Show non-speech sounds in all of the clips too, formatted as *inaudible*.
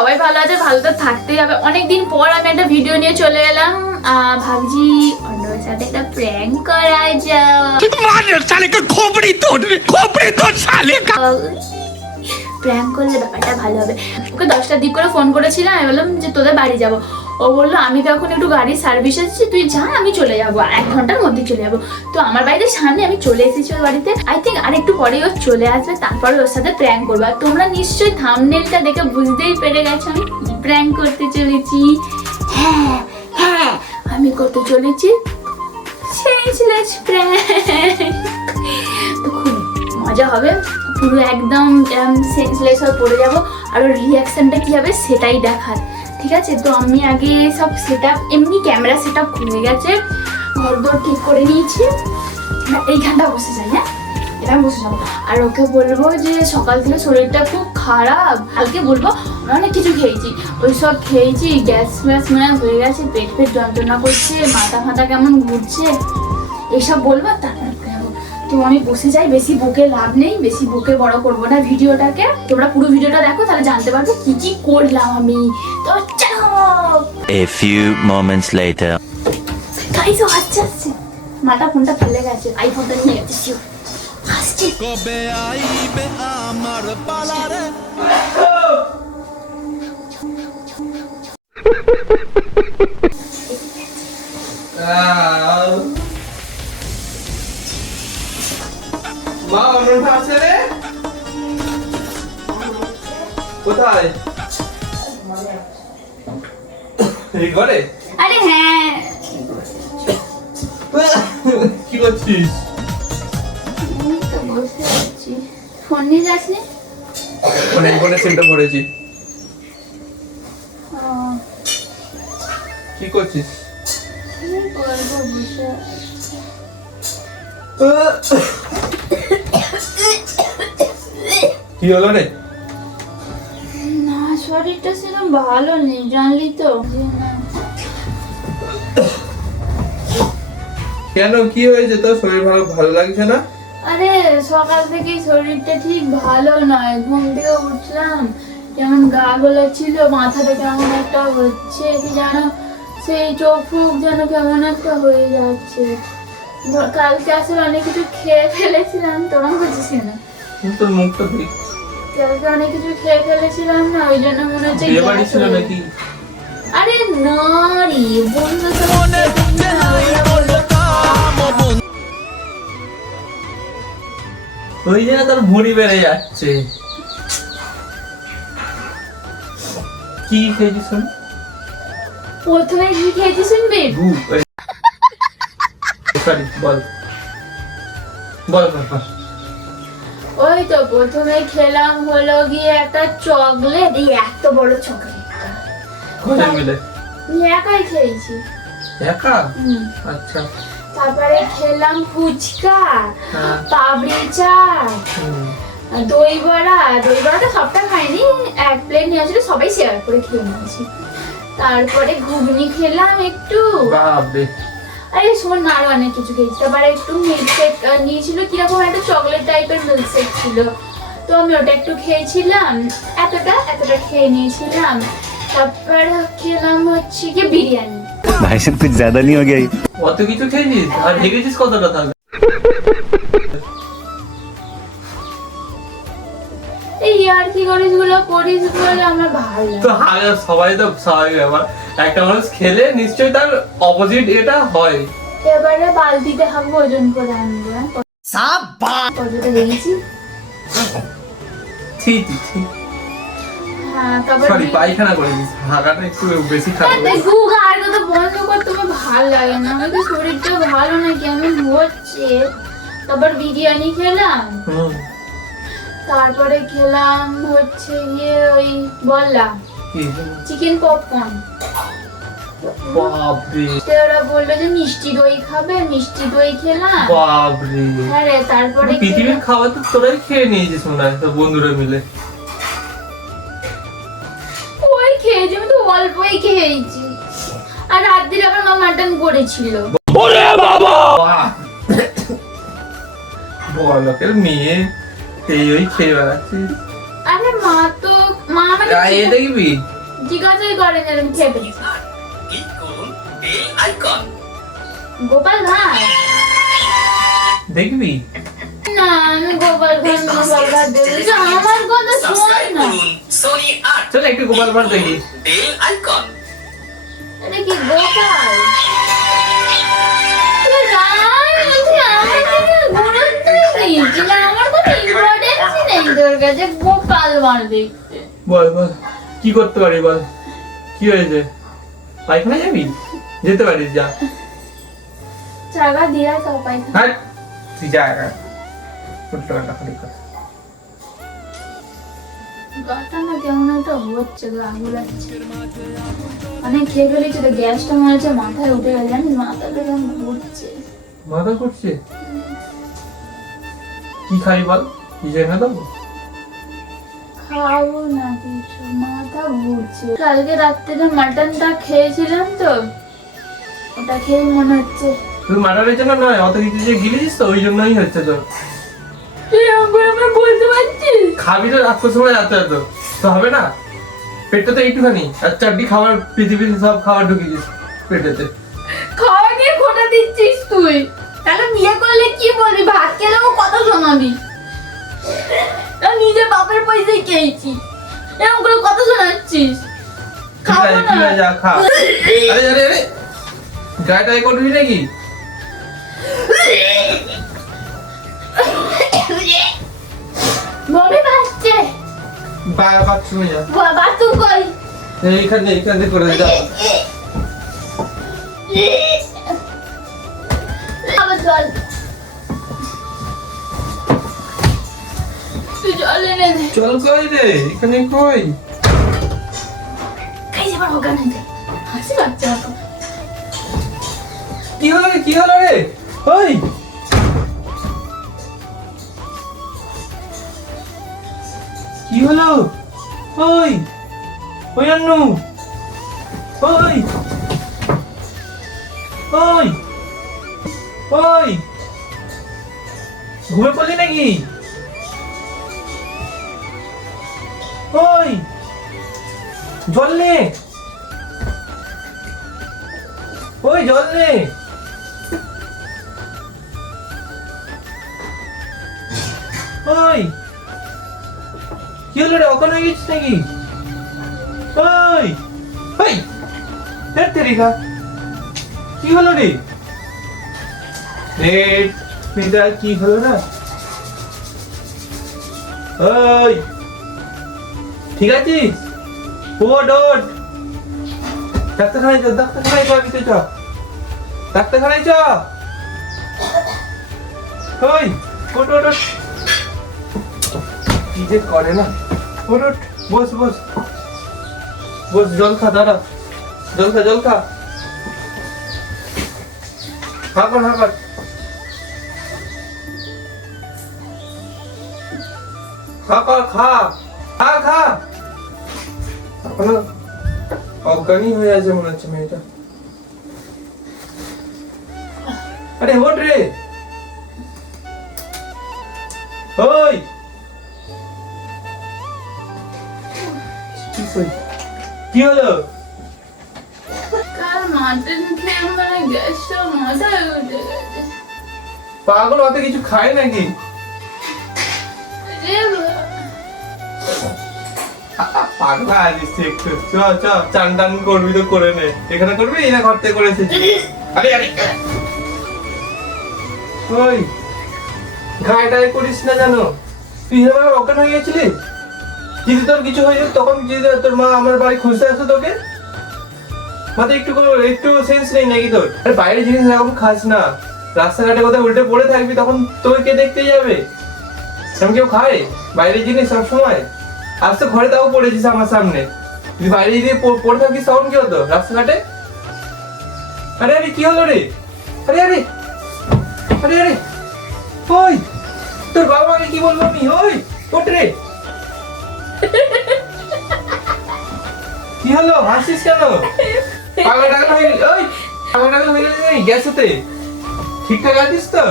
সবাই ভালো আছে ভালো তো থাকতেই হবে। অনেকদিন পর আমি একটা ভিডিও নিয়ে চলে এলাম। ভাবছি অন্যর একটা প্র্যাঙ্ক করা যাও প্র্যাঙ্ক করলে ব্যাপারটা ভালো হবে। ওকে দশটার দিক করে ফোন করেছিলাম আমি বললাম যে তোদের বাড়ি যাব। ও বলল আমি তো এখন একটু গাড়ির সার্ভিস আছে তুই যা আমি চলে যাব এক ঘণ্টার মধ্যে চলে যাব। তো আমার বাড়িতে সামনে আমি চলে এসেছি ওর বাড়িতে। আই থিঙ্ক আর একটু পরেই ও চলে আসবে তারপরে ওর সাথে প্র্যাঙ্ক করব। আর তোমরা নিশ্চয়ই থামনেলটা দেখে বুঝতেই পেরে গেছো আমি কি প্র্যাঙ্ক করতে চলেছি? হ্যাঁ হ্যাঁ আমি করতে চলেছি। সেন্সলেস প্র্যাঙ্ক তো খুব মজা হবে পুরো একদম সেন্সলেস হয়ে পড়ে যাব। আর ওর রিয়াকশনটা কী হবে সেটাই দেখার। ঠিক আছে? তো আমি আগে সব সেট এমনি ক্যামেরা সেট আপ হয়ে গেছে। ঘর দর ঠিক করে নিয়েছি। না, এইখানটা বসে যাই হ্যাঁ? এটা বসে যাব। আর ওকে বলব যে সকাল থেকে শরীরটা খুব খারাপ। কালকে বলব অনেক কিছু খেয়েছি। ওই সব খেয়েছি গ্যাস ফ্যাস মানে হয়ে গেছে পেট ফেট যন্ত্রণা করছে মাথা ফাতা কেমন ঘুরছে। এসব বলব যাব। তো আমি বসে যাই বেশি বুকে লাভ নেই বেশি বুকে বড় করব না ভিডিওটাকে। তোমরা পুরো ভিডিওটা দেখো তাহলে জানতে পারবে কি কি করলাম আমি। তো চলো! A few moments later. Guys ও হাসছে হাসছে। মাথা ফোনটা ফেলে গেছে আইফোনটা নিয়ে গেছে শিওর। হাসছে। কবে আইবে আমার পালারে? মা অনন্যা আছে রে। কোথায়? এই ঘরে? আরে হ্যাঁ। কি করছিস? ফোন নিয়ে যাসনি ফোনে ফোনে সিমটা ভরেছি কি করছিস? বসে আছি। কি হলো রে? না শরীরটা সেরকম ভালো নেই জানলি তো। কেন? কি হয়েছে তোর? শরীর ভালো ভালো লাগছে না? আরে সকাল থেকেই শরীরটা ঠিক ভালো নয়। ঘুম থেকে উঠলাম কেমন গা গোলা ছিল মাথাটা কেমন একটা হচ্ছে কি জানো? সেই চোখ ফুক যেন কেমন একটা হয়ে যাচ্ছে। কালকে আসলে অনেক কিছু খেয়ে ফেলেছিলাম তোমার বুঝছিস না। তোর মুখটা কালকে অনেক কিছু খেয়ে ফেলেছিলাম না ওই জন্য মনে হচ্ছে বিয়ে ছিল নাকি? আরে না রে বন্ধু ওই জন্য তোর ভুঁড়ি বেড়ে যাচ্ছে। কি খেয়েছিস শোন? প্রথমে কি খেয়েছি শুনবি? সরি *laughs* বল বল বল। ওই তো প্রথমে খেলাম হলো গিয়ে একটা চকলেট। এই এত বড় চকলেট। একাই খেয়েছি। একা? আচ্ছা। তারপরে খেলাম ফুচকা হ্যাঁ। পাবড়ি চাট দই বড়া। দই বড়াটা সবটা খাইনি এক প্লেট নিয়ে আসলে সবাই শেয়ার করে খেয়ে নিয়েছি। তারপরে ঘুগনি খেলাম একটু। বাপরে। আরে শোন না আরও অনেক কিছু খেয়েছি। আবার একটু মিল্কশেক নিয়েছিল কীরকম একটা চকলেট টাইপের মিল্কশেক ছিল। তো আমি ওটা একটু খেয়েছিলাম এতটা এতটা খেয়ে নিয়েছিলাম। তারপর খেলাম হচ্ছে কি বিরিয়ানি। ভাই সব কিছু জ্যাদা নিয়ে গেই অত কিছু খেয়ে নিস আর ভেবেছিস কতটা থাকবে এই আর করিসগুলো করিস বলে আমার ভালো লাগে তো হাজার সবাই তো স্বাভাবিক ব্যাপার। একটা মানুষ খেলে নিশ্চয়ই তার অপোজিট এটা হয়। এবারে বালতিতে হাঁকবো ওজন করে আনব? কতটা দেখেছি? ঠিক ঠিক তারপর সরি পায়খানা করেছিস হাগাটা একটু বেশি খারাপ হয়েছে। গুগা আর বন্ধ করতে আমার ভালো লাগে না। আমার তো শরীরটা ভালো না কেমন হচ্ছে। তারপর বিরিয়ানি খেলাম। হুম। তারপরে খেলাম হচ্ছে গিয়ে ওই বললাম চিকেন পপকর্ন বাপরে। ওরা বলল যে মিষ্টি দই খাবে মিষ্টি দই খেলাম বাপরে। হ্যাঁ রে তারপরে পৃথিবীর খাবার তো তোরাই খেয়ে নিয়েছিস মনে হয় তোর বন্ধুরা মিলে। ওই খেয়েছি আমি তো অল্পই খেয়েছি। আর রাত্রিরে আবার মা মাটন করেছিল। বাহ! *coughs* বড়লোকের মেয়ে। এই ওই খেয়ে আরে মা তো মা আমাকে এ দেখবি? জিজ্ঞাসাই খেয়ে ক্লিক করুন বেল আইকন। গোপাল ভাই দেখবি? না আমি গোপাল ভাই গোপাল ভাই আমার কথা শোন না। সোনি আট চল একটু গোপাল ভাঁড় দেখি। Bell icon. এটা কি গোপাল? রাম, আমার কাছে গুরুত্বই দিয়েছিস না, আমার কোনো importance-ই নেই তোর কাছে গোপাল ভাঁড় দেখতে। বল বল কি করতে পারি বল? কি হয়েছে? পায়খানা যাবি? যেতে পারিস যা। চাকা দিয়ে তো পাইখানা। হ্যাঁ তুই যা একা উল্টো পাল্টা খালি কথা। গাটা না কেমন একটা হচ্ছে গা গুলাচ্ছে অনেক খেয়ে ফেলেছি তো গ্যাসটা মনে হচ্ছে মাথায় উঠে গেছে জানিস? মাথাটা কেমন ঘুরছে। মাথা করছে কি খাই বল? কি জেনে দেবো? খাব না কিছু মাথা ঘুরছে কালকে রাত্রে মাটনটা খেয়েছিলাম তো ওটা খেয়ে মনে হচ্ছে। তুই মাটারের জন্য নয় অত কিছু যে গিলেছিস তো ওই জন্যই হচ্ছে তুই বলতে পারছিস? খাবি তো রাত্রের সময় রাতে এত তো হবে না? পেটটা তো এইটুখানি আর চারটি খাবার পৃথিবীর সব খাবার ঢুকিয়েছিস পেটেতে। খাওয়া নিয়ে খোটা দিচ্ছিস তুই? আছে যা খা। আরে আরে আরে। গায়ে টাই করবি নাকি? বমি ভাসছে বা- বাথরুমে যা। বাথরুম কই? এইখানে এইখানে করে যা। আবার জল। তুই জল এনে দে। চল কই রে? এখানে কই? হয়ে কি হলো রে কি হলো রে ওই কি হলো ওই ওই আন্নু ওই ওই ওই ঘুমে পড়লি নাকি ওই জল নে ওই জল নে ওই, কি হলো রে হয়ে গেছিস নাকি? ওই ওই দেখ তেরিকা কি হলো রে? মেয়েটা কি হলো না ওই, ঠিক আছিস? ওট ওট ডাক্তারখানায় চ ডাক্তারখানায় চ আগে চ ডাক্তারখানায় চ ওই ওট ওট কি যে করে না? ওট ওট বস বস। বস, জল খা, দাঁড়া। জল খা জল খা। খা কর খা। খা খা। খা হয়ে আছে মনে হচ্ছে মেয়েটা। আরে ওঠ রে। ওই। কি হলো? পাগল অত কিছু খায় নাকি। তো কিছু হয়ে তখন তোর মা আমার বাড়ি খুঁজতে আসতো তোকে? একটু একটু সেন্স নেই নাকি তোর? আরে বাইরের জিনিস এরকম খাস না। রাস্তাঘাটে কোথায় উল্টে পড়ে থাকবি, তখন তোকে কে দেখতে যাবে? এরকম কেউ খায়? বাইরের জিনিস সবসময়? আজ তো ঘরে তাও পড়েছিস আমার সামনে। যদি বাইরে যদি পড়ে থাকিস তখন কি হতো রাস্তাঘাটে? আরে আরে, কি হলো রে? আরে আরে আরে আরে, ওই, তোর বাবা মাকে কি বলব আমি? ওই, ওঠ রে। কি হলো? হাসিস কেন? পাগল টাগল হয়ে ওই, পাগল টাগল হয়ে নাকি গ্যাসেতে। ঠিকঠাক আছিস তো?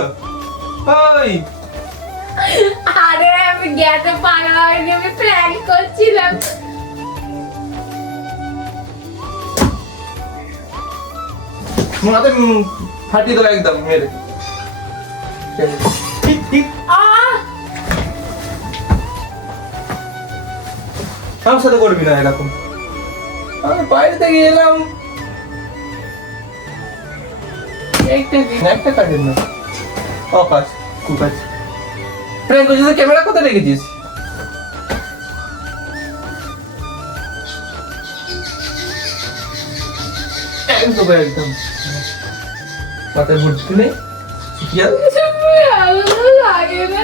ওই। আমি গ্যাসে হয়নি আমি প্র্যাঙ্ক করছিলাম। মাথায় ফাটিয়ে দেবো একদম মেরে। ঠিক ঠিক আহ! আমার সাথে করবি না এরকম। আমি বাইরে থেকে এলাম একটা একটা কাজের না। অকাজ কুকাজ প্র্যাঙ্ক করছিস ক্যামেরা কোথায় রেখেছিস? একদম একদম। পাতায় ভর্তি নেই? কি আর? হ্যাঁ? লাগে না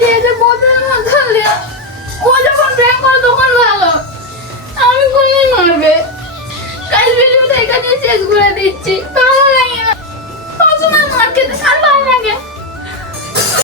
দিয়েছে বোতলের মধ্যে ও যখন প্রেম করে, তখন ভালো। আমি কোনদিন মারবে? কাজ ভিডিওটা এখানে শেষ করে দিচ্ছি। ভালো লাগে না। মার্কেটে সার ভালো লাগে।